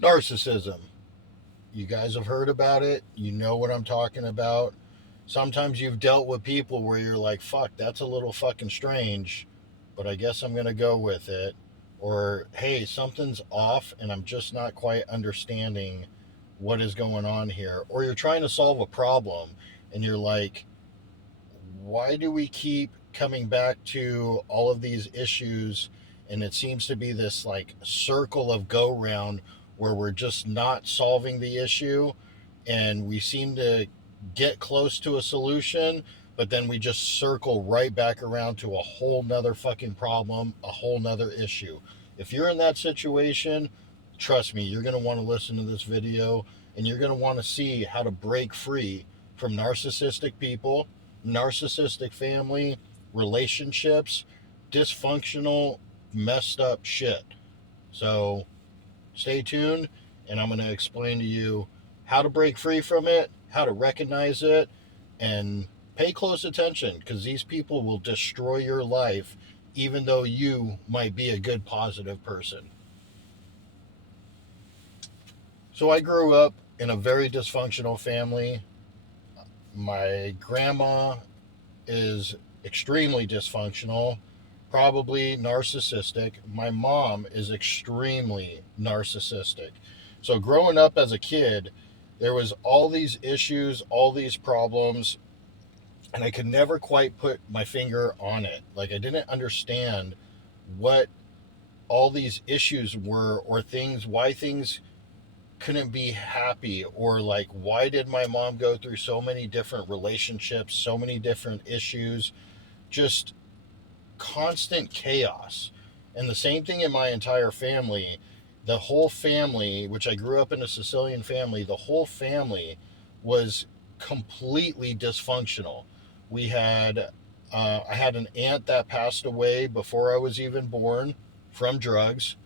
Narcissism. You guys have heard about it. You know what I'm talking about. Sometimes you've dealt with people where you're like, fuck, that's a little fucking strange, but I guess I'm going to go with it. Or, hey, something's off and I'm just not quite understanding what is going on here. Or you're trying to solve a problem and you're like, why do we keep coming back to all of these issues? And it seems to be this like circle of go round where we're just not solving the issue and we seem to get close to a solution, but then we just circle right back around to a whole nother fucking problem, a whole nother issue. If you're in that situation, trust me, you're going to want to listen to this video and you're going to want to see how to break free from narcissistic people, narcissistic family, relationships, dysfunctional, messed up shit. So stay tuned, and I'm going to explain to you how to break free from it, how to recognize it, and pay close attention because these people will destroy your life even though you might be a good, positive person. So I grew up in a very dysfunctional family. My grandma is extremely dysfunctional, probably narcissistic. My mom is extremely narcissistic. So growing up as a kid, there was all these issues, all these problems, and I could never quite put my finger on it. Like I didn't understand what all these issues were or things why things couldn't be happy or like why did my mom go through so many different relationships, so many different issues, just constant chaos. And the same thing in my entire family. The whole family, which I grew up in a Sicilian family, the whole family was completely dysfunctional. We had, I had an aunt that passed away before I was even born from drugs,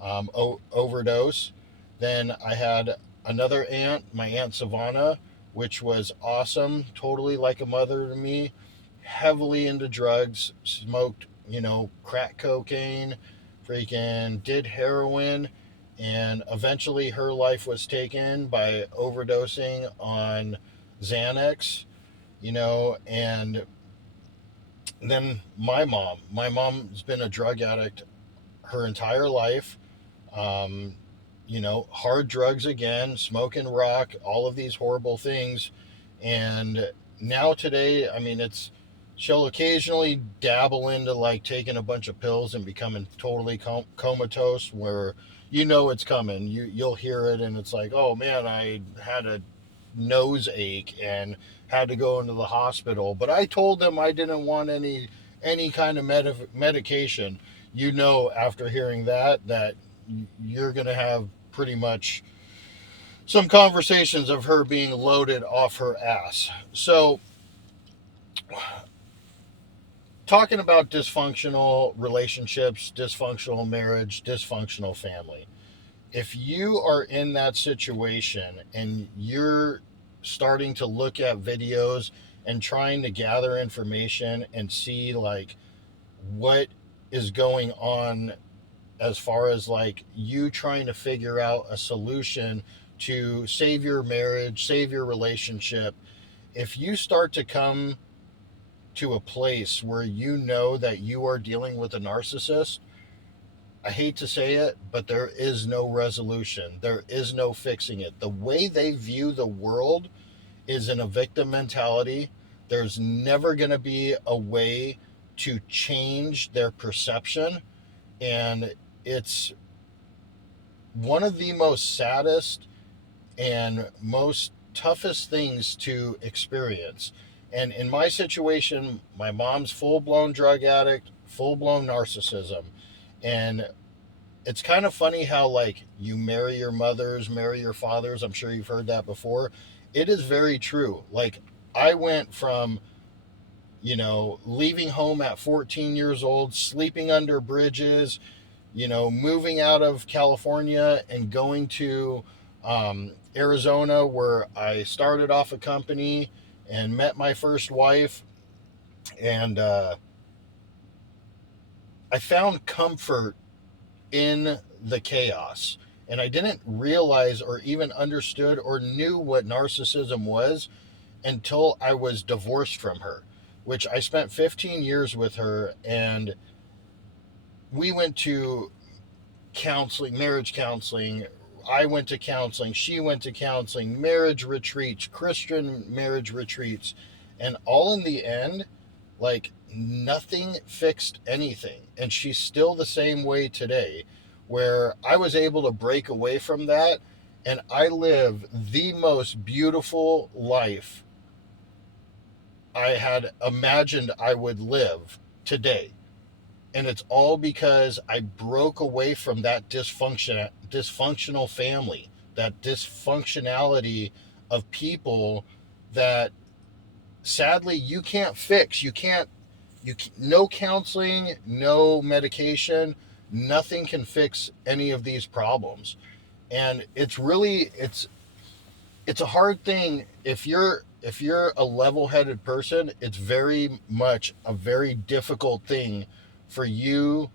overdose. Then I had another aunt, my Aunt Savannah, which was awesome, totally like a mother to me, heavily into drugs, smoked, crack cocaine, freaking did heroin, and eventually her life was taken by overdosing on Xanax, and then my mom's been a drug addict her entire life. Um, hard drugs again, smoking rock, all of these horrible things. And now today, I mean, she'll occasionally dabble into like taking a bunch of pills and becoming totally comatose where it's coming. You'll hear it and it's like, oh man, I had a nose ache and had to go into the hospital. But I told them I didn't want any kind of medication. After hearing that you're going to have pretty much some conversations of her being loaded off her ass. So, talking about dysfunctional relationships, dysfunctional marriage, dysfunctional family. If you are in that situation and you're starting to look at videos and trying to gather information and see like what is going on as far as like you trying to figure out a solution to save your marriage, save your relationship, if you start to come to a place where you know that you are dealing with a narcissist, I hate to say it, but there is no resolution. There is no fixing it. The way they view the world is in a victim mentality. There's never going to be a way to change their perception. And it's one of the most saddest and most toughest things to experience. And in my situation, my mom's full blown drug addict, full blown narcissism. And it's kind of funny how, like, you marry your mothers, marry your fathers. I'm sure you've heard that before. It is very true. Like, I went from, leaving home at 14 years old, sleeping under bridges, moving out of California and going to Arizona, where I started off a company and met my first wife. And I found comfort in the chaos. And I didn't realize or even understood or knew what narcissism was until I was divorced from her, which I spent 15 years with her. And we went to counseling, marriage counseling. I went to counseling. She went to counseling, marriage retreats, Christian marriage retreats. And all in the end, like nothing fixed anything. And she's still the same way today, where I was able to break away from that and I live the most beautiful life I had imagined I would live today. And it's all because I broke away from that dysfunctional family, that dysfunctionality of people that sadly you can't fix. No counseling, no medication, nothing can fix any of these problems. And it's a hard thing if you're a level-headed person. It's very much a very difficult thing for you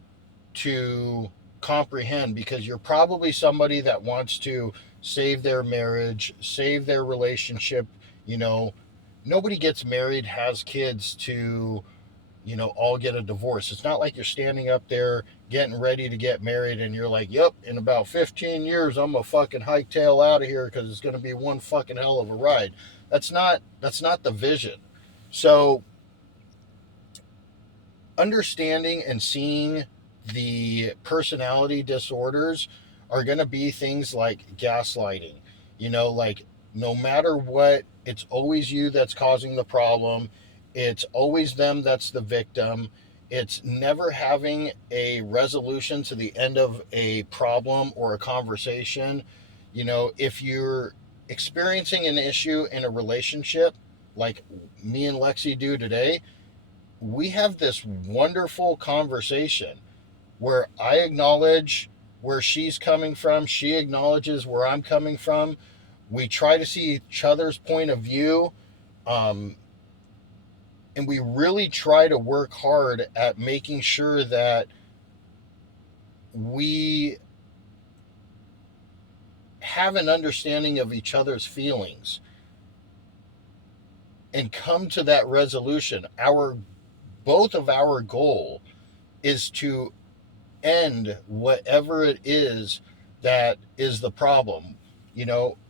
to comprehend, because you're probably somebody that wants to save their marriage, save their relationship. You know, nobody gets married, has kids to, all get a divorce. It's not like you're standing up there getting ready to get married and you're like, yep, in about 15 years, I'm going to fucking hightail out of here because it's going to be one fucking hell of a ride. That's not the vision. So understanding and seeing the personality disorders are going to be things like gaslighting. Like, no matter what, it's always you that's causing the problem. It's always them that's the victim. It's never having a resolution to the end of a problem or a conversation. If you're experiencing an issue in a relationship, like me and Lexi do today, we have this wonderful conversation where I acknowledge where she's coming from, she acknowledges where I'm coming from. We try to see each other's point of view, um, and we really try to work hard at making sure that we have an understanding of each other's feelings and come to that resolution. Both of our goal is to end whatever it is that is the problem.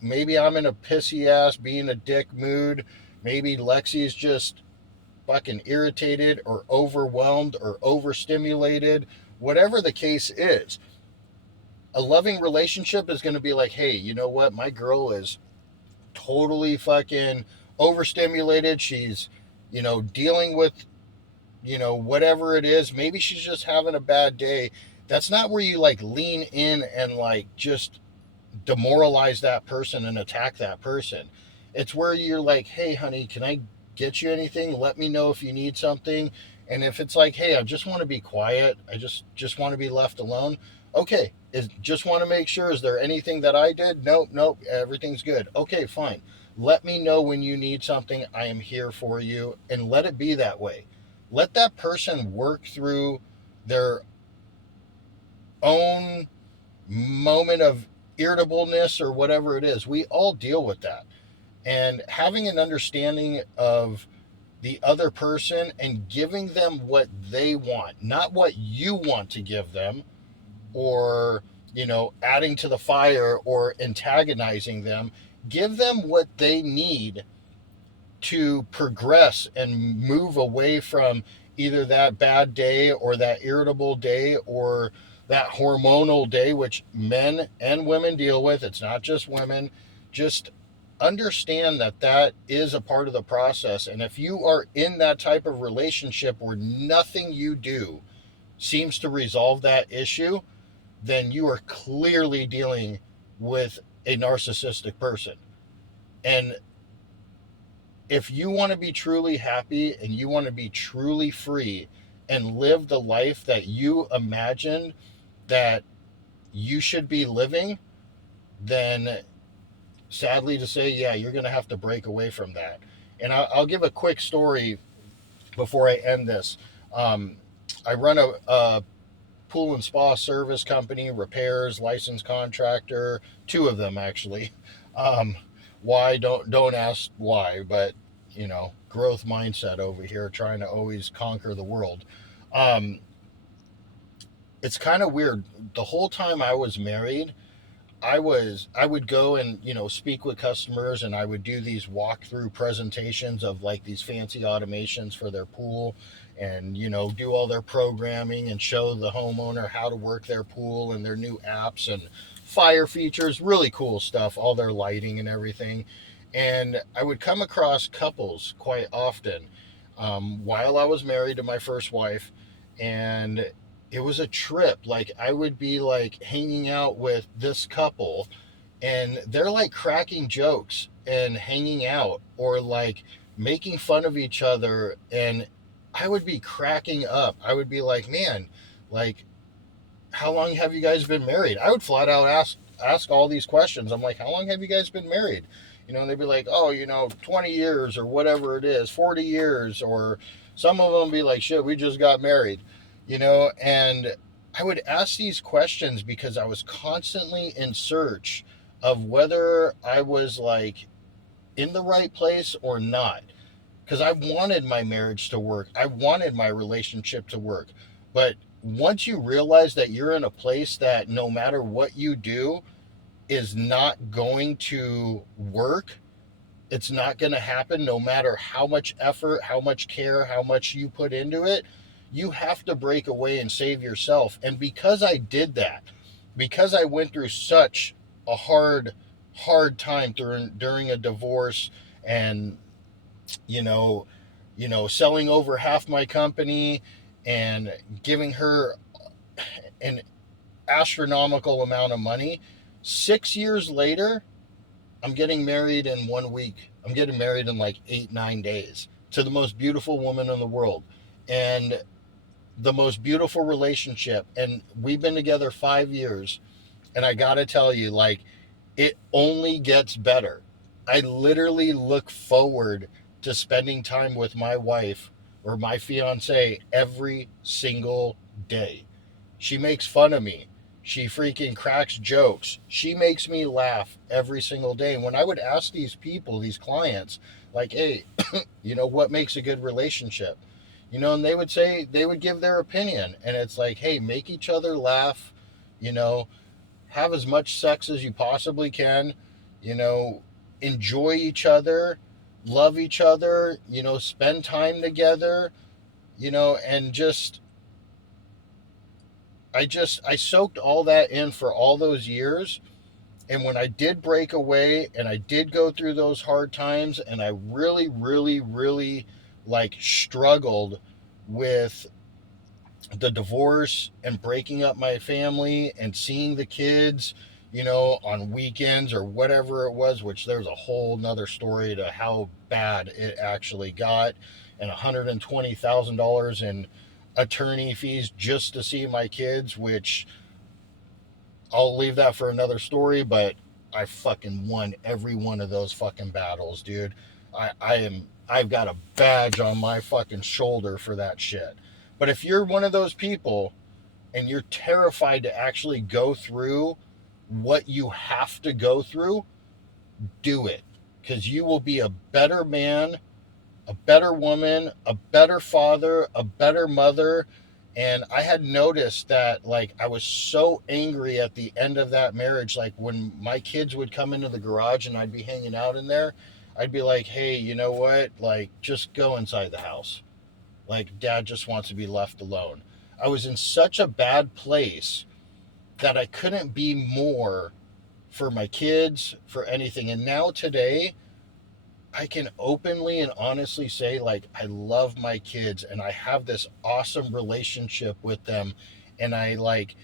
Maybe I'm in a pissy ass, being a dick mood. Maybe Lexi's just fucking irritated or overwhelmed or overstimulated. Whatever the case is, a loving relationship is going to be like, hey, you know what? My girl is totally fucking overstimulated. She's, dealing with, whatever it is. Maybe she's just having a bad day. That's not where you like lean in and like just demoralize that person and attack that person. It's where you're like, hey, honey, can I get you anything? Let me know if you need something. And if it's like, hey, I just want to be quiet, I just want to be left alone. Okay, just want to make sure, is there anything that I did? Nope, everything's good. Okay, fine. Let me know when you need something. I am here for you, and let it be that way. Let that person work through their own moment of irritableness or whatever it is. We all deal with that. And having an understanding of the other person and giving them what they want, not what you want to give them, or, adding to the fire or antagonizing them. Give them what they need to progress and move away from either that bad day or that irritable day or that hormonal day, which men and women deal with. It's not just women. Just understand that that is a part of the process. And if you are in that type of relationship where nothing you do seems to resolve that issue, then you are clearly dealing with a narcissistic person. And if you want to be truly happy and you want to be truly free and live the life that you imagined that you should be living, then sadly to say, yeah, you're going to have to break away from that. And I'll give a quick story before I end this. I run a pool and spa service company, repairs, licensed contractor, two of them actually. Um, why? Don't ask why, but growth mindset over here, trying to always conquer the world. Um, it's kind of weird. The whole time I was married, I would go and speak with customers, and I would do these walkthrough presentations of like these fancy automations for their pool, and do all their programming and show the homeowner how to work their pool and their new apps and fire features, really cool stuff, all their lighting and everything. And I would come across couples quite often while I was married to my first wife, and it was a trip. Like I would be like hanging out with this couple, and they're like cracking jokes and hanging out, or like making fun of each other, and I would be cracking up. I would be like, man, like, how long have you guys been married? I would flat out ask all these questions. I'm like, how long have you guys been married? And they'd be like, oh, 20 years or whatever it is, 40 years, or some of them be like, shit, we just got married, and I would ask these questions because I was constantly in search of whether I was like in the right place or not. Because I wanted my marriage to work, I wanted my relationship to work. But once you realize that you're in a place that no matter what you do is not going to work, it's not going to happen no matter how much effort, how much care, how much you put into it. You have to break away and save yourself. And because I did that, because I went through such a hard time during a divorce, and you know, selling over half my company and giving her an astronomical amount of money, 6 years later, I'm getting married in 1 week. I'm getting married in like 8, 9 days to the most beautiful woman in the world, and the most beautiful relationship. And we've been together 5 years. And I got to tell you, like, it only gets better. I literally look forward to spending time with my wife or my fiance every single day. She makes fun of me. She freaking cracks jokes. She makes me laugh every single day. And when I would ask these people, these clients, like, hey, what makes a good relationship? And they would say, they would give their opinion. And it's like, hey, make each other laugh, you know, have as much sex as you possibly can, you know, enjoy each other, love each other, spend time together, and I soaked all that in for all those years. And when I did break away and I did go through those hard times, and I really, really, really like struggled with the divorce and breaking up my family and seeing the kids, on weekends or whatever it was, which there's a whole nother story to how bad it actually got, and $120,000 in attorney fees just to see my kids, which I'll leave that for another story. But I fucking won every one of those fucking battles, dude. I've got a badge on my fucking shoulder for that shit. But if you're one of those people and you're terrified to actually go through what you have to go through, do it. Because you will be a better man, a better woman, a better father, a better mother. And I had noticed that, like, I was so angry at the end of that marriage. Like, when my kids would come into the garage and I'd be hanging out in there, I'd be like, hey, you know what? Like, just go inside the house. Like, dad just wants to be left alone. I was in such a bad place that I couldn't be more for my kids, for anything. And now today, I can openly and honestly say, like, I love my kids and I have this awesome relationship with them. And I like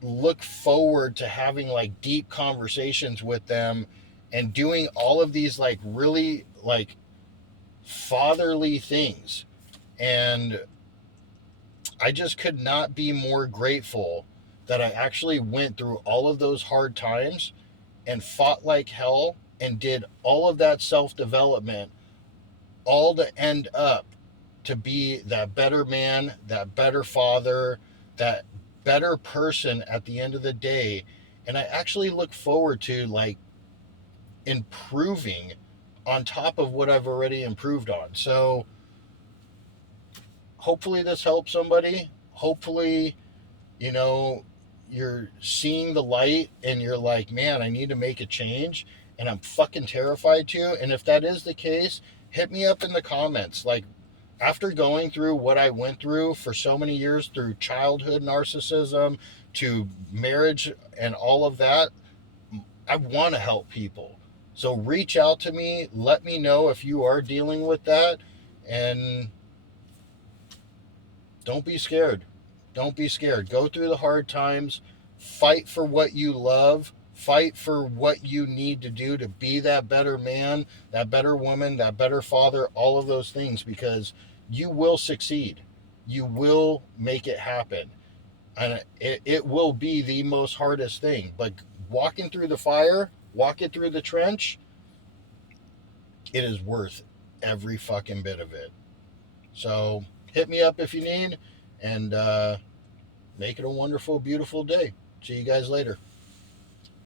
look forward to having like deep conversations with them and doing all of these like really like fatherly things. And I just could not be more grateful that I actually went through all of those hard times and fought like hell and did all of that self development, all to end up to be that better man, that better father, that better person at the end of the day. And I actually look forward to like improving on top of what I've already improved on. So hopefully this helps somebody. Hopefully, you know, you're seeing the light and you're like, man, I need to make a change and I'm fucking terrified to. And if that is the case, hit me up in the comments. Like, after going through what I went through for so many years, through childhood narcissism to marriage and all of that, I want to help people. So reach out to me. Let me know if you are dealing with that. And don't be scared. Don't be scared. Go through the hard times. Fight for what you love. Fight for what you need to do to be that better man, that better woman, that better father, all of those things, because you will succeed. You will make it happen. And it will be the most hardest thing. But walking through the fire, walking through the trench, it is worth every fucking bit of it. So hit me up if you need, and make it a wonderful, beautiful day. See you guys later.